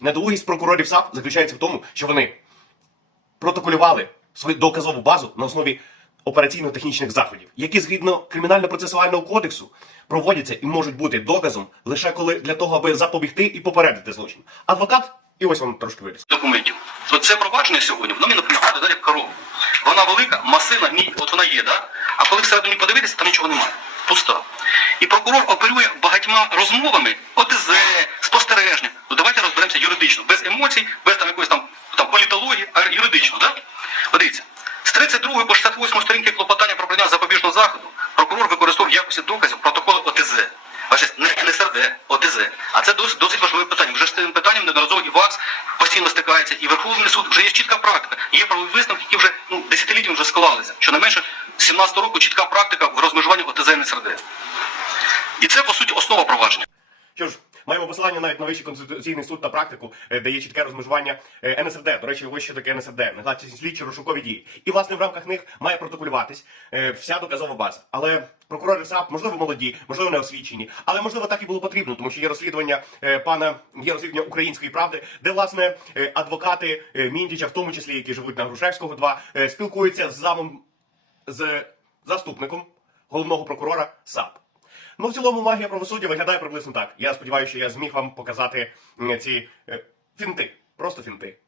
Недолугість прокурорів САП заключається в тому, що вони протоколювали свою доказову базу на основі операційно-технічних заходів, які згідно кримінально-процесуального кодексу проводяться і можуть бути доказом лише коли для того, аби запобігти і попередити злочин. Адвокат, і ось вам трошки виріс. документів. От це провадження сьогодні, воно мені нагадує далі корову. Вона велика, масивна, мій, от вона є, да? а коли всередині подивитися, там нічого немає. Пуста. І прокурор оперує багатьма розмовами ОТЗ, спостереження. Юридично, без емоцій, без там якоїсь там, там політології, а юридично. Да? Подивіться. З 32 по 68 сторінки клопотання про прийняття запобіжного заходу прокурор використовував в якості доказів протоколи ОТЗ. Не НСРД, ОТЗ. А це досить, досить важливе питання. Вже з цим питанням неодноразово і ВАКС постійно стикається, і Верховний суд вже є чітка практика. Є правові висновки, які вже ну, десятиліттями вже склалися. Щонайменше з 17 року чітка практика в розмежуванні ОТЗ і НСРД. І це, по суті, основа провадження. Що ж, маємо посилання навіть на Вищий конституційний суд та практику, е, де є чітке розмежування е, НСРД. До речі, ось що таке НСРД, негласні слідчі розшукові дії. І власне в рамках них має протоколюватись е, вся доказова база. Але прокурори САП, можливо, молоді, можливо, не освічені, але можливо так і було потрібно, тому що є розслідування пана, є розслідування української правди, де власне адвокати Міндіча, в тому числі які живуть на Грушевського, 2, е, спілкуються з замом з заступником головного прокурора САП. Ну, в цілому магія правосуддя виглядає приблизно так. Я сподіваюся, що я зміг вам показати ці е, фінти. Просто фінти.